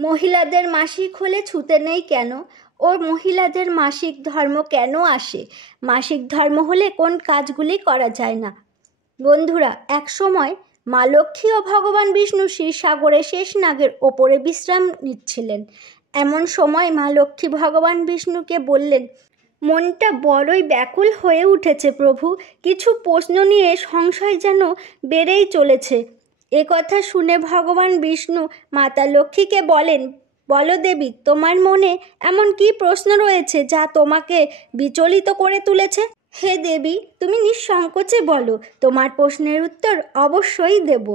মহিলাদের মাসিক হলে ছুতে নেই কেন? ও মহিলাদের মাসিক ধর্ম কেন আসে? মাসিক ধর্ম হলে কোন কাজগুলি করা যায় না? বন্ধুরা, এক সময় মা লক্ষ্মী ও ভগবান বিষ্ণু ক্ষীরসাগরে শেষনাগের ওপরে বিশ্রাম নিচ্ছিলেন। এমন সময় মা লক্ষ্মী ভগবান বিষ্ণুকে বললেন, মনটা বড়ই ব্যাকুল হয়ে উঠেছে প্রভু, কিছু প্রশ্ন নিয়ে সংশয় যেন বেড়েই চলেছে। এ কথা শুনে ভগবান বিষ্ণু মাতা লক্ষ্মীকে বলেন, বলো দেবী, তোমার মনে এমন কি প্রশ্ন রয়েছে যা তোমাকে বিচলিত করে তুলেছে? হে দেবী, তুমি নিঃসংকোচে বলো, তোমার প্রশ্নের উত্তর অবশ্যই দেব।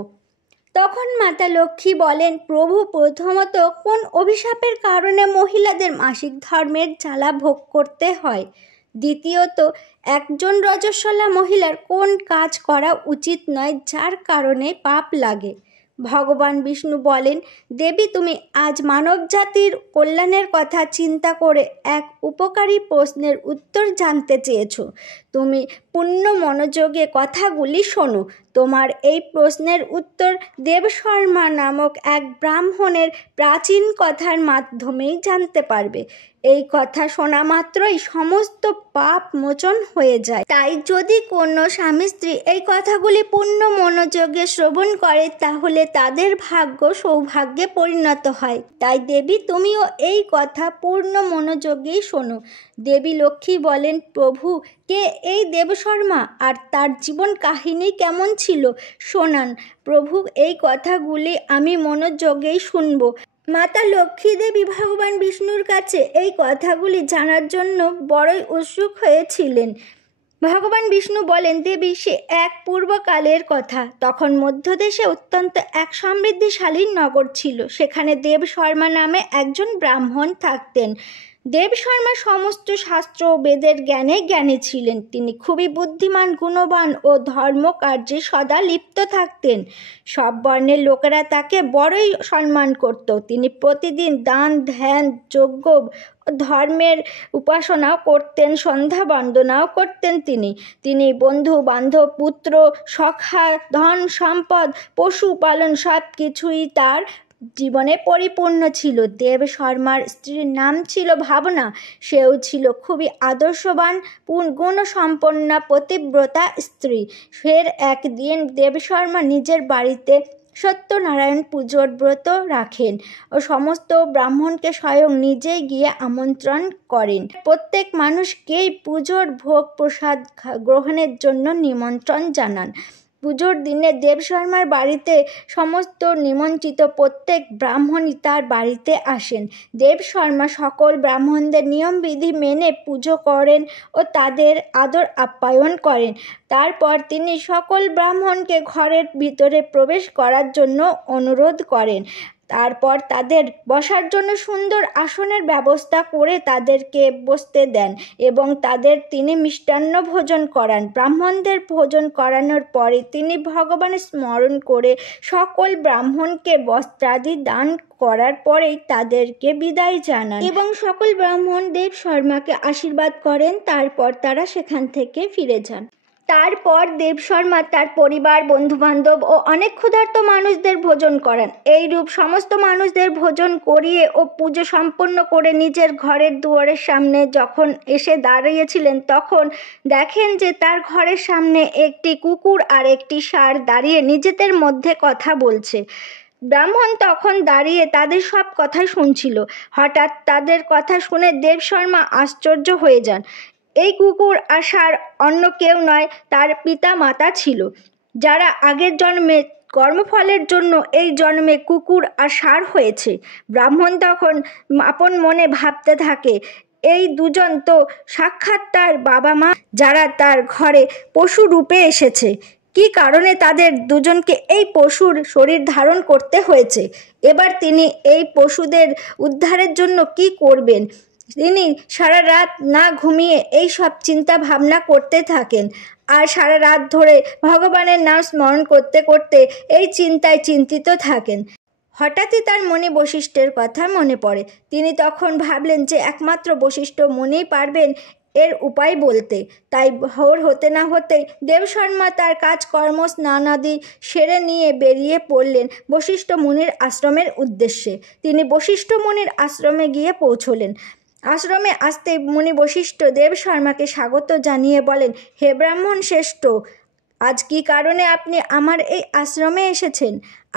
তখন মাতা লক্ষ্মী বলেন, প্রভু, প্রথমত কোন অভিশাপের কারণে মহিলাদের মাসিক ধর্মের জ্বালা ভোগ করতে হয়? দ্বিতীয়ত, একজন রজস্বলা মহিলার কোন কাজ করা উচিত নয় যার কারণে পাপ লাগে? ভগবান বিষ্ণু বলেন, দেবী, তুমি আজ মানব জাতির কল্যাণের কথা চিন্তা করে এক উপকারী প্রশ্নের উত্তর জানতে চেয়েছ। তুমি পূর্ণ মনোযোগে কথাগুলি শোনো। তোমার এই প্রশ্নের উত্তর দেবশর্মা নামক এক ব্রাহ্মণের প্রাচীন কথার মাধ্যমেই জানতে পারবে। এই কথা শোনা মাত্রই সমস্ত পাপ মোচন হয়ে যায়। তাই যদি কোনো স্বামী স্ত্রী এই কথাগুলি পূর্ণ মনোযোগে শ্রবণ করে তাহলে তাদের ভাগ্য সৌভাগ্যে পরিণত হয়। তাই দেবী, তুমিও এই কথা পূর্ণ মনোযোগেই শোনো। দেবী লক্ষ্মী বলেন, প্রভু, কে এই দেবশর্মা আর তার জীবন কাহিনী কেমন ছিল শোনান। প্রভু, এই কথাগুলি আমি মনোযোগেই শুনব। মাতা লক্ষ্মী দেবী ভগবান বিষ্ণুর কাছে এই কথাগুলি জানার জন্য বড়ই উৎসুক হয়েছিলেন। ভগবান বিষ্ণু বলেন, দেবী, সে এক পূর্বকালের কথা। তখন মধ্যদেশে অত্যন্ত এক সমৃদ্ধিশালী নগর ছিল। সেখানে দেবশর্মা নামে একজন ব্রাহ্মণ থাকতেন। দেবশর্মা সমস্ত শাস্ত্র ও বেদের জ্ঞানে জ্ঞানী ছিলেন। তিনি খুবই বুদ্ধিমান, গুণবান ও ধর্মকার্যে সদা লিপ্ত থাকতেন। সব বর্ণের লোকেরা তাকে বড়ই সম্মান করত। তিনি প্রতিদিন দান, ধ্যান, যজ্ঞ, ধর্মের উপাসনাও করতেন, সন্ধ্যা বন্দনাও করতেন। তিনি বন্ধু বান্ধব, পুত্র, সখা, ধন সম্পদ, পশুপালন সব কিছুই তার জীবনে পরিপূর্ণ ছিল। দেবশর্মার স্ত্রীর নাম ছিল ভাবনা। সেও ছিল খুবই আদর্শবান, গুণসম্পন্না, পতিব্রতা স্ত্রী। ফের একদিন দেবশর্মা নিজের বাড়িতে সত্যনারায়ণ পুজোর ব্রত রাখেন ও সমস্ত ব্রাহ্মণকে স্বয়ং নিজেই গিয়ে আমন্ত্রণ করেন। প্রত্যেক মানুষকেই পুজোর ভোগ প্রসাদ গ্রহণের জন্য নিমন্ত্রণ জানান। পুজোর দিনে দেবশর্মার বাড়িতে সমস্ত নিমন্ত্রিত প্রত্যেক ব্রাহ্মণই তার বাড়িতে আসেন। দেবশর্মা সকল ব্রাহ্মণদের নিয়মবিধি মেনে পুজো করেন ও তাদের আদর আপ্যায়ন করেন। তারপর তিনি সকল ব্রাহ্মণকে ঘরের ভিতরে প্রবেশ করার জন্য অনুরোধ করেন। তারপর তাদের বসার জন্য সুন্দর আসনের ব্যবস্থা করে তাদেরকে বসতে দেন এবং তাদের তিনি মিষ্টান্ন ভোজন করান। ব্রাহ্মণদের ভোজন করানোর পরে তিনি ভগবানের স্মরণ করে সকল ব্রাহ্মণকে বস্ত্রাদি দান করার পরেই তাদেরকে বিদায় জানান এবং সকল ব্রাহ্মণ দেবশর্মাকে আশীর্বাদ করেন। তারপর তারা সেখান থেকে ফিরে যান। তারপর দেবশর্মা তার পরিবার, বন্ধুবান্ধব ও অনেক ক্ষুধার্ত মানুষদের ভোজন করান। এইরূপ সমস্ত মানুষদের ভোজন করিয়ে ও পুজো সম্পন্ন করে নিজের ঘরের দুয়ারের সামনে যখন এসে দাঁড়িয়েছিলেন তখন দেখেন যে তার ঘরের সামনে একটি কুকুর আর একটি ষাঁড় দাঁড়িয়ে নিজেদের মধ্যে কথা বলছে। ব্রাহ্মণ তখন দাঁড়িয়ে তাদের সব কথাই শুনছিল। হঠাৎ তাদের কথা শুনে দেবশর্মা আশ্চর্য হয়ে যান। এই কুকুর আর ষাঁড় অন্য কেউ নয়, তার পিতা মাতা ছিল, যারা আগের জন্মে কর্মফলের জন্য এই জন্মে কুকুর আর ষাঁড় হয়েছে। ব্রাহ্মণ তখন আপন মনে ভাবতে থাকে, এই দুজন তো সাক্ষাৎ তার বাবা মা, যারা তার ঘরে পশু রূপে এসেছে। কী কারণে তাদের দুজনকে এই পশুর শরীর ধারণ করতে হয়েছে? এবার তিনি এই পশুদের উদ্ধারের জন্য কি করবেন? তিনি সারা রাত না ঘুমিয়ে এই সব চিন্তা ভাবনা করতে থাকেন আর সারা রাত ধরে ভগবানের নাম স্মরণ করতে করতে এই চিন্তায় চিন্তিত থাকেন। হঠাৎই তার মনে বশিষ্ঠের কথা মনে পড়ে। তিনি তখন ভাবলেন যে একমাত্র বশিষ্ঠ মুনিই পারবেন এর উপায় বলতে। তাই ভোর হতে না হতেই দেবশর্মা তার কাজকর্ম স্নানাদি সেরে নিয়ে বেরিয়ে পড়লেন বশিষ্ঠ মুনির আশ্রমের উদ্দেশ্যে। তিনি বশিষ্ঠ মুনির আশ্রমে গিয়ে পৌঁছলেন। আশ্রমে আসতে মুনি বশিষ্ঠ দেবশর্মাকে স্বাগত জানিয়ে বলেন, হে ব্রাহ্মণ শ্রেষ্ঠ, আজ কী কারণে আপনি আমার এই আশ্রমে এসেছেন?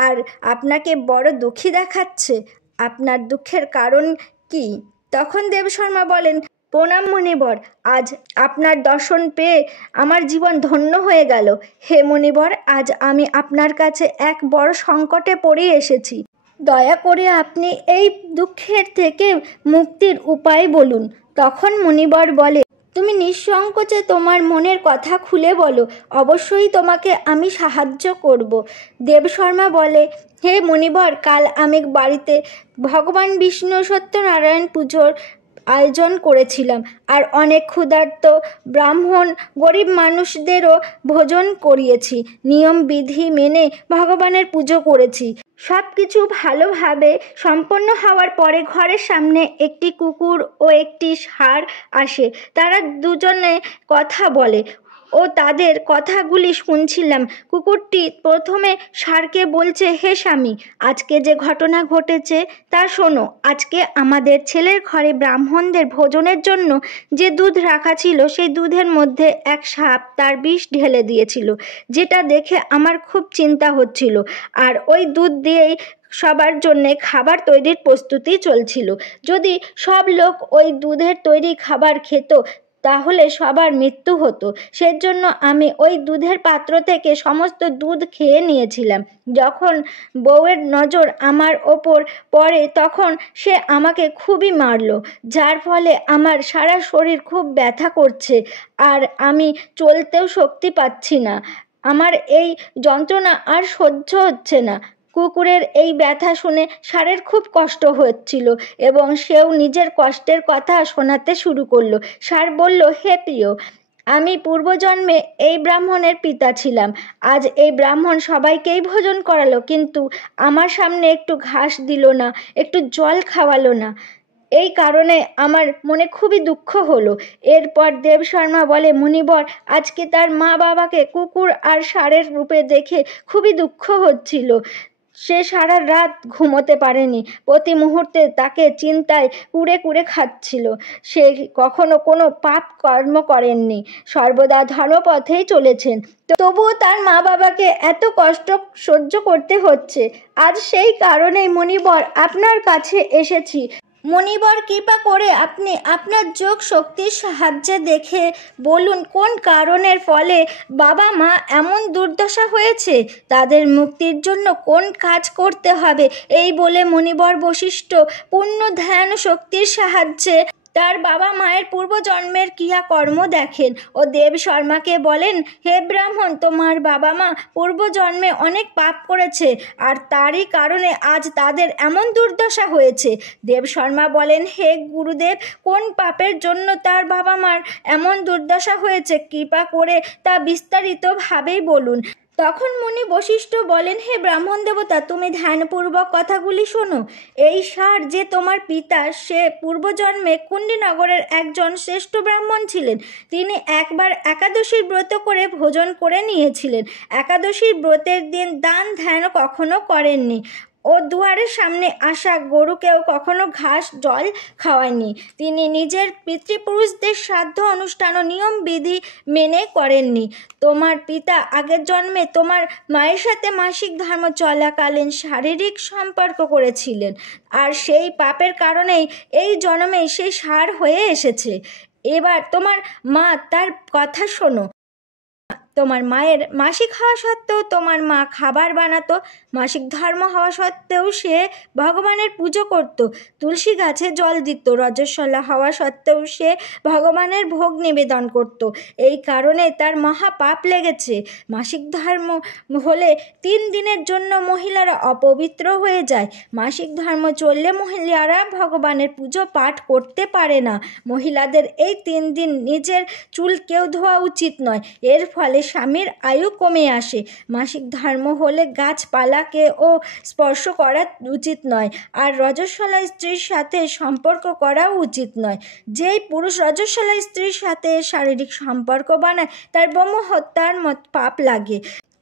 আর আপনাকে বড় দুঃখী দেখাচ্ছে। আপনার দুঃখের কারণ কি? তখন দেবশর্মা বলেন, প্রণাম মুনিবর, আজ আপনার দর্শন পেয়ে আমার জীবন ধন্য হয়ে গেল। হে মুনিবর, আজ আমি আপনার কাছে এক বড় সংকটে পড়ে এসেছি। দয়া করে আপনি এই দুঃখের থেকে মুক্তির উপায় বলুন। তখন মুনিবর বলে, তুমি নিঃসংকোচে তোমার মনের কথা খুলে বলো, অবশ্যই তোমাকে আমি সাহায্য করব। দেবশর্মা বলে, হে মুনিবর, কাল আমি বাড়িতে ভগবান বিষ্ণু সত্যনারায়ণ পুজোর আয়োজন করেছিলাম, আর অনেক ক্ষুধার্ত ব্রাহ্মণ গরিব মানুষদেরও ভোজন করিয়েছি। নিয়ম বিধি মেনে ভগবানের পুজো করেছি। সব কিছু ভালোভাবে সম্পন্ন হওয়ার পরে ঘরের সামনে একটি কুকুর ও একটি ষাঁড় আসে। তারা দুজনে কথা বলে ও তাদের কথাগুলি শুনছিলাম। কুকুরটি প্রথমে ষাঁড়কে বলছে, হে স্বামী, আজকে যে ঘটনা ঘটেছে তা শোনো। আজকে আমাদের ছেলের ঘরে ব্রাহ্মণদের ভোজনের জন্য যে দুধ রাখা ছিল, সেই দুধের মধ্যে এক সাপ তার বিষ ঢেলে দিয়েছিল, যেটা দেখে আমার খুব চিন্তা হচ্ছিল। আর ওই দুধ দিয়েই সবার জন্যে খাবার তৈরির প্রস্তুতি চলছিল। যদি সব লোক ওই দুধের তৈরি খাবার খেত তাহলে সবার মৃত্যু হতো। সেজন্য আমি ওই দুধের পাত্র থেকে সমস্ত দুধ খেয়ে নিয়েছিলাম। যখন বউয়ের নজর আমার ওপর পড়ে তখন সে আমাকে খুবই মারল, যার ফলে আমার সারা শরীর খুব ব্যথা করছে, আর আমি চলতেও শক্তি পাচ্ছি না। আমার এই যন্ত্রণা আর সহ্য হচ্ছে না। কুকুরের এই ব্যথা শুনে ষাঁড়ের খুব কষ্ট হচ্ছিল এবং সেও নিজের কষ্টের কথা শোনাতে শুরু করলো। ষাঁড় বলল, হে প্রিয়, আমি পূর্বজন্মে এই ব্রাহ্মণের পিতা ছিলাম। আজ এই ব্রাহ্মণ সবাইকেই ভোজন করালো, কিন্তু আমার সামনে একটু ঘাস দিল না, একটু জল খাওয়ালো না। এই কারণে আমার মনে খুবই দুঃখ হলো। এরপর দেবশর্মা বলে, মুনিবর, আজকে তার মা বাবাকে কুকুর আর ষাঁড়ের রূপে দেখে খুবই দুঃখ হচ্ছিল। সে সারা রাত ঘুমোতে পারেনি। প্রতি মুহূর্তে তাকে চিন্তায় কুরে কুরে খাচ্ছিল। সে কখনো কোনো পাপ কর্ম করেননি, সর্বদা ধর্মপথেই চলেছেন। তবুও তার মা বাবাকে এত কষ্ট সহ্য করতে হচ্ছে। আজ সেই কারণেই মুনিবর আপনার কাছে এসেছি। মুনিবর, কৃপা করে আপনি আপনার যোগ শক্তির সাহায্যে দেখে বলুন, কোন কারণের ফলে বাবা মা এমন দুর্দশা হয়েছে, তাদের মুক্তির জন্য কোন কাজ করতে হবে। এই বলে মুনিবর বশিষ্ঠ পূর্ণ ধ্যান শক্তির সাহায্যে তার বাবা মায়ের পূর্বজন্মের ক্রিয়াকর্ম দেখেন ও দেবশর্মাকে বলেন, হে ব্রাহ্মণ, তোমার বাবা মা পূর্বজন্মে অনেক পাপ করেছে, আর তারই কারণে আজ তাদের এমন দুর্দশা হয়েছে। দেবশর্মা বলেন, হে গুরুদেব, কোন পাপের জন্য তার বাবা মার এমন দুর্দশা হয়েছে, কৃপা করে তা বিস্তারিতভাবেই বলুন। তখন মুনি বশিষ্ঠ বলেন, হে ব্রাহ্মণ দেবতা, তুমি ধ্যানপূর্বক কথাগুলি শোনো। এই ষাঁড় যে তোমার পিতা, সে পূর্বজন্মে কুণ্ডীনগরের একজন শ্রেষ্ঠ ব্রাহ্মণ ছিলেন। তিনি একবার একাদশীর ব্রত করে ভোজন করে নিয়েছিলেন। একাদশীর ব্রতের দিন দান ধ্যান কখনো করেননি ও দুয়ারের সামনে আসা গরুকেও কখনো ঘাস জল খাওয়ায়নি। তিনি নিজের পিতৃপুরুষদের শ্রাদ্ধ অনুষ্ঠান ও নিয়ম বিধি মেনে করেননি। তোমার পিতা আগের জন্মে তোমার মায়ের সাথে মাসিক ধর্ম চলাকালীন শারীরিক সম্পর্ক করেছিলেন, আর সেই পাপের কারণেই এই জন্মে সে ষাঁড় হয়ে এসেছে। এবার তোমার মা তার কথা শোনো। তোমার মায়ের মাসিক হওয়া সত্ত্বেও তোমার মা খাবার বানাতো। মাসিক ধর্ম হওয়া সত্ত্বেও সে ভগবানের পুজো করত, তুলসী গাছে জল দিত। রজস্বলা হওয়া সত্ত্বেও সে ভগবানের ভোগ নিবেদন করত। এই কারণে তার মহা পাপ লেগেছে। মাসিক ধর্ম হলে 3 দিনের জন্য মহিলারা অপবিত্র হয়ে যায়। মাসিক ধর্ম চললে মহিলারা ভগবানের পুজো পাঠ করতে পারে না। মহিলাদের এই 3 দিন নিজের চুল কেউ ধোয়া উচিত নয়। এর ফলে স্বামীর আয়ু কমে আসে। মাসিক ধর্ম হলে গাছপালাকে ও স্পর্শ করা উচিত নয়, আর রজস্বলা স্ত্রীর সাথে সম্পর্ক করাও উচিত নয়। যেই পুরুষ রজস্বলা স্ত্রীর সাথে শারীরিক সম্পর্ক বানায় তার ব্রহ্মহত্যার পাপ লাগে।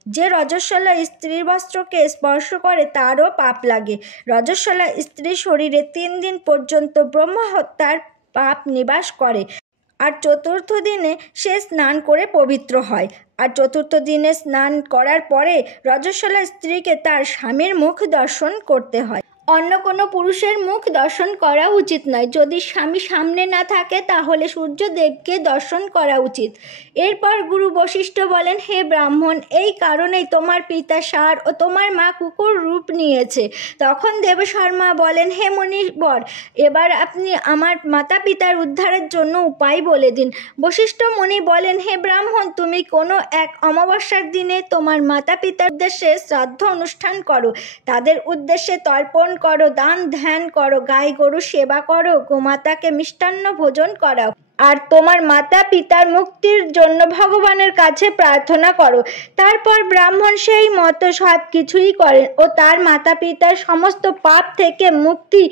যে রজস্বলা স্ত্রীর বস্ত্রকে স্পর্শ করে তারও পাপ লাগে। রজস্বলা স্ত্রীর শরীরে 3 দিন পর্যন্ত ব্রহ্মহত্যার পাপ নিবাস করে, আর চতুর্থ দিনে সে স্নান করে পবিত্র হয়। আর চতুর্থ দিনে স্নান করার পরে রজস্বলা স্ত্রীকে তার স্বামীর মুখ দর্শন করতে হয়। অন্য কোনো পুরুষের মুখ দর্শন করা উচিত নয়। যদি স্বামী সামনে না থাকে তাহলে সূর্যদেবকে দর্শন করা উচিত। এরপর গুরু বশিষ্ঠ বলেন, হে ব্রাহ্মণ, এই কারণেই তোমার পিতা ষাঁড় ও তোমার মা কুকুর রূপ নিয়েছে। তখন দেবশর্মা বলেন, হে মুনিবর, এবার আপনি আমার মাতা পিতার উদ্ধারের জন্য উপায় বলে দিন। বশিষ্ঠ মুনি বলেন, হে ব্রাহ্মণ, তুমি কোনো এক অমাবস্যার দিনে তোমার মাতা পিতার উদ্দেশ্যে শ্রাদ্ধ অনুষ্ঠান করো, তাদের উদ্দেশ্যে তর্পণ করো, দান ধ্যান করো, গাই গরু সেবা করো, গোমাতাকে মিষ্টান্ন ভোজন করাও, আর তোমার মাতা পিতার মুক্তির জন্য ভগবানের কাছে প্রার্থনা করো। তারপর ব্রাহ্মণ সেই মতো সব কিছুই করেন ও তার মাতা পিতার সমস্ত পাপ থেকে মুক্তি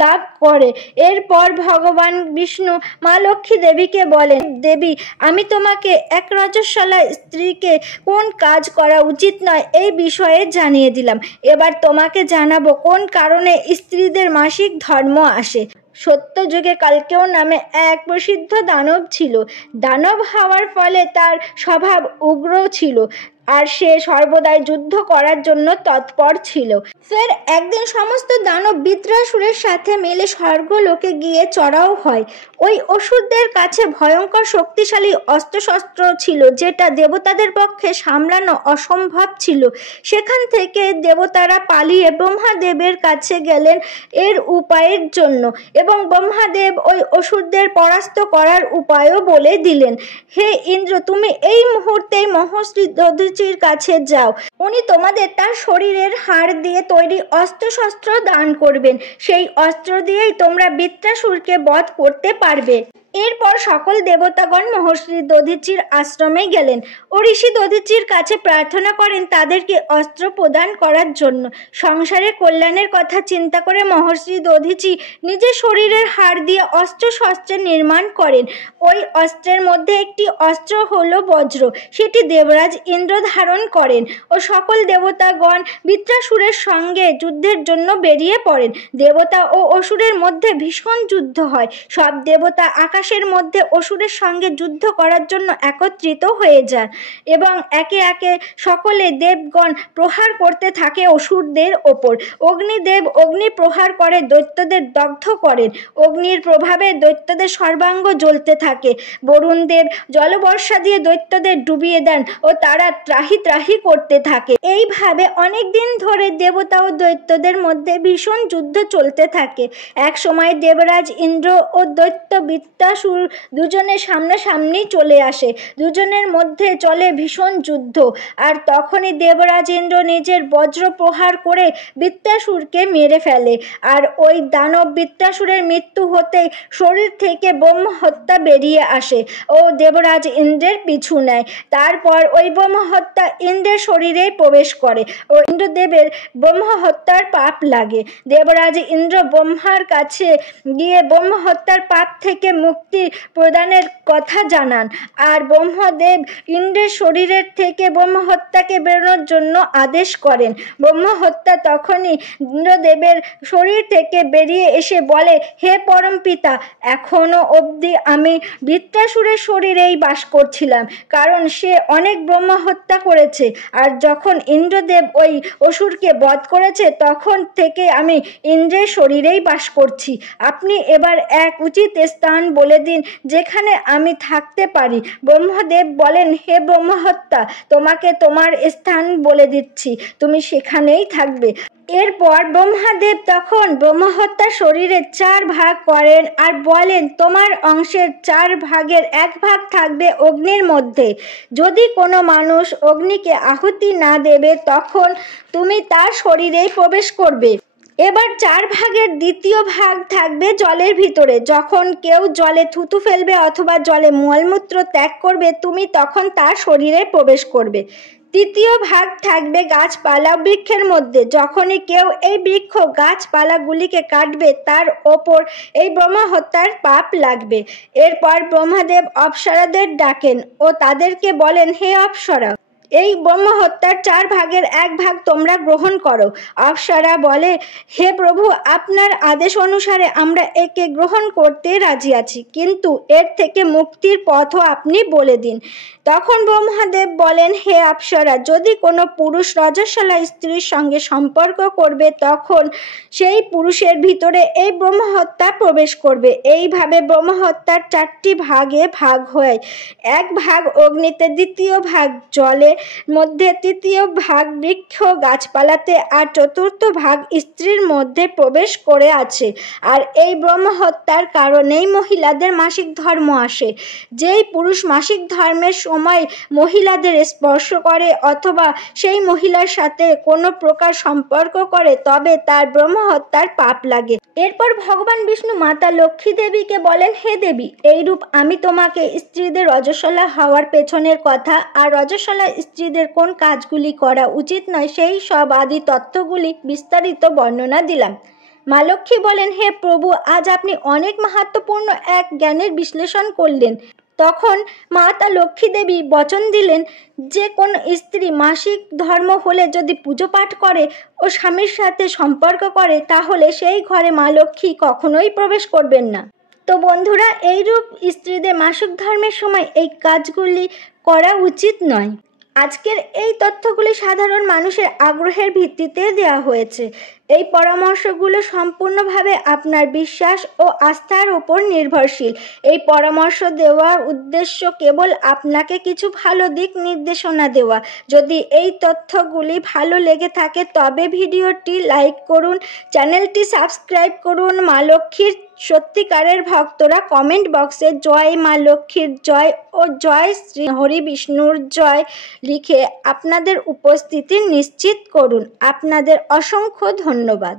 লাভ করে। এরপর ভগবান বিষ্ণু মা লক্ষ্মী দেবীকে বলেন, দেবী, আমি তোমাকে এক রজস্বলা স্ত্রীকে কোন কাজ করা উচিত নয় এই বিষয়ে জানিয়ে দিলাম। এবার তোমাকে জানাবো কোন কারণে স্ত্রীদের মাসিক ধর্ম আসে। সত্যযুগে কালকেয় নামে এক প্রসিদ্ধ দানব ছিল। দানব হওয়ার ফলে তার স্বভাব উগ্র ছিল, আর সে সর্বদাই যুদ্ধ করার জন্য তৎপর ছিল। ফের একদিন সমস্ত দানব বৃত্রাসুরের সাথে মিলে স্বর্গলোকে গিয়ে চড়াও হয়। ওই অসুরদের কাছে ভয়ঙ্কর শক্তিশালী অস্ত্রশস্ত্র ছিল, যেটা দেবতাদের পক্ষে সামলানো অসম্ভব ছিল। সেখান থেকে দেবতারা পালিয়ে ব্রহ্মাদেবের কাছে গেলেন এর উপায়ের জন্য, এবং ব্রহ্মাদেব ওই অসুরদের পরাস্ত করার উপায়ও বলে দিলেন। হে ইন্দ্র, তুমি এই মুহূর্তেই মহর্ষি দধিচির কাছে যাও। উনি তোমাদের তার শরীরের হাড় দিয়ে তৈরি অস্ত্রশস্ত্র দান করবেন। সেই অস্ত্র দিয়েই তোমরা বৃত্রাসুরকে বধ করতে পারবে। এরপর সকল দেবতাগণ মহর্ষি দধিচির আশ্রমে গেলেন ও ঋষি দধিচির কাছে প্রার্থনা করেন তাদেরকে অস্ত্র প্রদান করার জন্য। সংসারের কল্যাণের কথা চিন্তা করে মহর্ষি দধিচি নিজের শরীরের হাড় দিয়ে অস্ত্রশস্ত্রের নির্মাণ করেন। ওই অস্ত্রের মধ্যে একটি অস্ত্র হলো বজ্র। সেটি দেবরাজ ইন্দ্র ধারণ করেন ও সকল দেবতাগণ বৃত্রাসুরের সঙ্গে যুদ্ধের জন্য বেরিয়ে পড়েন। দেবতা ও অসুরের মধ্যে ভীষণ যুদ্ধ হয়। সব দেবতা আকাশের মধ্যে অসুরের সঙ্গে যুদ্ধ করার জন্য একত্রিত হয়ে যান, এবং একে একে সকলে দেবগণ প্রহার করতে থাকে অসুরদের ওপর। অগ্নিদেব অগ্নি প্রহার করে দৈত্যদের দগ্ধ করেন। অগ্নির প্রভাবে দৈত্যদের সর্বাঙ্গ জ্বলতে থাকে। বরুণদেব জলবর্ষা দিয়ে দৈত্যদের ডুবিয়ে দেন ও তারা ত্রাহি ত্রাহি করতে থাকে। এইভাবে অনেক দিন ধরে দেবতা ও দৈত্যদের মধ্যে ভীষণ যুদ্ধ চলতে থাকে। এক সময় দেবরাজ ইন্দ্র ও দৈত্য বৃত্রাসুর দুজনের সামনাসামনি চলে আসে। দুজনের মধ্যে চলে ভীষণ যুদ্ধ, আর তখনই দেবরাজ ইন্দ্র নিজের বজ্র প্রহার করে বৃত্রাসুরকে মেরে ফেলে। আর ওই দানব বৃত্রাসুরের মৃত্যু হতেই শরীর থেকে ব্রহ্মহত্যা বেরিয়ে আসে ও দেবরাজ ইন্দ্রের পিছু নেয়। তারপর ওই ব্রহ্মহত্যা ইন্দ্রের শরীরে প্রবেশ করে ও ইন্দ্রদেবের ব্রহ্মহত্যার পাপ লাগে। দেবরাজ ইন্দ্র ব্রহ্মার কাছে গিয়ে ব্রহ্মহত্যার পাপ থেকে মুক্তি প্রদানের কথা জানান, আর ব্রহ্মদেব ইন্দ্রের শরীরের থেকে ব্রহ্মহত্যাকে বেরোনোর জন্য আদেশ করেন। ব্রহ্মহত্যা তখনই ইন্দ্রদেবের শরীর থেকে বেরিয়ে এসে বলে, হে পরমপিতা, এখনো অবধি আমি বৃত্রাসুরের শরীরেই বাস করছিলাম, কারণ সে অনেক ব্রহ্মহত্যা করেছে। আর যখন ইন্দ্রদেব ওই অসুরকে বধ করেছে তখন থেকে আমি ইন্দ্রের শরীরেই বাস করছি। আপনি এবার এক উচিত স্থান বলে দিন যেখানে আমি থাকতে পারি। ব্রহ্মদেব বলেন, হে ব্রহ্মহত্যা, তোমাকে তোমার স্থান বলে দিচ্ছি, তুমি সেখানেই থাকবে। এরপর ব্রহ্মাদেব তখন ব্রহ্মহত্যার শরীরের 4 ভাগ করেন আর বলেন, তোমার অংশের 4 ভাগের 1 ভাগ থাকবে অগ্নির মধ্যে। যদি কোনো মানুষ অগ্নিকে আহুতি না দেবে তখন তুমি তার শরীরেই প্রবেশ করবে। এবার 4 ভাগের দ্বিতীয় ভাগ থাকবে জলের ভিতরে। যখন কেউ জলে থুতু ফেলবে অথবা জলে মলমূত্র ত্যাগ করবে, তুমি তখন তার শরীরে প্রবেশ করবে। তৃতীয় ভাগ থাকবে গাছপালা বৃক্ষের মধ্যে। যখনই কেউ এই বৃক্ষ গাছপালাগুলিকে কাটবে, তার ওপর এই ব্রহ্মা হত্যার পাপ লাগবে। এরপর ব্রহ্মাদেব অপ্সরাদের ডাকেন ও তাদেরকে বলেন, হে অপ্সরা, এই ব্রহ্ম হত্যার 4 ভাগের 1 ভাগ তোমরা গ্রহণ করো। অপ্সরা বলে, হে প্রভু, আপনার আদেশ অনুসারে আমরা একে গ্রহণ করতে রাজি আছি, কিন্তু এর থেকে মুক্তির পথও আপনি বলে দিন। তখন ব্রহ্মাদেব বলেন, হে অপ্সরা, যদি কোনো পুরুষ রজস্বলা স্ত্রীর সঙ্গে সম্পর্ক করবে, তখন সেই পুরুষের ভিতরে এই ব্রহ্মহত্যা প্রবেশ করবে। এইভাবে ব্রহ্মহত্যার 4টি ভাগে ভাগ হয়। 1 ভাগ অগ্নিতে, দ্বিতীয় ভাগ জলে মধ্যে, তৃতীয় ভাগ বৃক্ষ গাছপালাতে, আর চতুর্থ ভাগ স্ত্রীর মধ্যে প্রবেশ করে আছে। আর এই ব্রহ্মহত্যার কারণেই মহিলাদের মাসিক ধর্ম আসে। যেই পুরুষ মাসিক ধর্মের সময় মহিলাদের স্পর্শ করে অথবা সেই মহিলার সাথে কোনো প্রকার সম্পর্ক করে, তবে তার ব্রহ্মহত্যার পাপ লাগে। এরপর ভগবান বিষ্ণু মাতা লক্ষ্মী দেবীকে বলেন, হে দেবী, এইরূপ আমি তোমাকে স্ত্রীদের রজস্বলা হওয়ার পেছনের কথা আর রজস্বলা স্ত্রীদের কোন কাজগুলি করা উচিত নয়, সেই সব আদি তথ্যগুলি বিস্তারিত বর্ণনা দিলাম। মা লক্ষ্মী বলেন, হে প্রভু, আজ আপনি অনেক মাহাত্ম্যপূর্ণ এক জ্ঞানের বিশ্লেষণ করলেন। তখন মাতা লক্ষ্মী দেবী বচন দিলেন, যে কোন স্ত্রী মাসিক ধর্ম হলে যদি পুজো পাঠ করে ও স্বামীর সাথে সম্পর্ক করে, তাহলে সেই ঘরে মা লক্ষ্মী কখনোই প্রবেশ করবেন না। তো বন্ধুরা, এইরূপ স্ত্রীদের মাসিক ধর্মের সময় এই কাজগুলি করা উচিত নয়। আজকের এই তথ্যগুলি সাধারণ মানুষের আগ্রহের ভিত্তিতে দেওয়া হয়েছে। এই পরামর্শগুলো সম্পূর্ণভাবে আপনার বিশ্বাস ও আস্থার উপর নির্ভরশীল। এই পরামর্শ দেওয়ার উদ্দেশ্য কেবল আপনাকে কিছু ভালো দিক নির্দেশনা দেওয়া। যদি এই তথ্যগুলি ভালো লেগে থাকে, তবে ভিডিওটি লাইক করুন, চ্যানেলটি সাবস্ক্রাইব করুন। মা লক্ষ্মীর সত্যিকারের ভক্তরা কমেন্ট বক্সে জয় মা লক্ষ্মীর জয় ও জয় শ্রী হরি বিষ্ণুর জয় লিখে আপনাদের উপস্থিতি নিশ্চিত করুন। আপনাদের অসংখ্য ধন্যবাদ।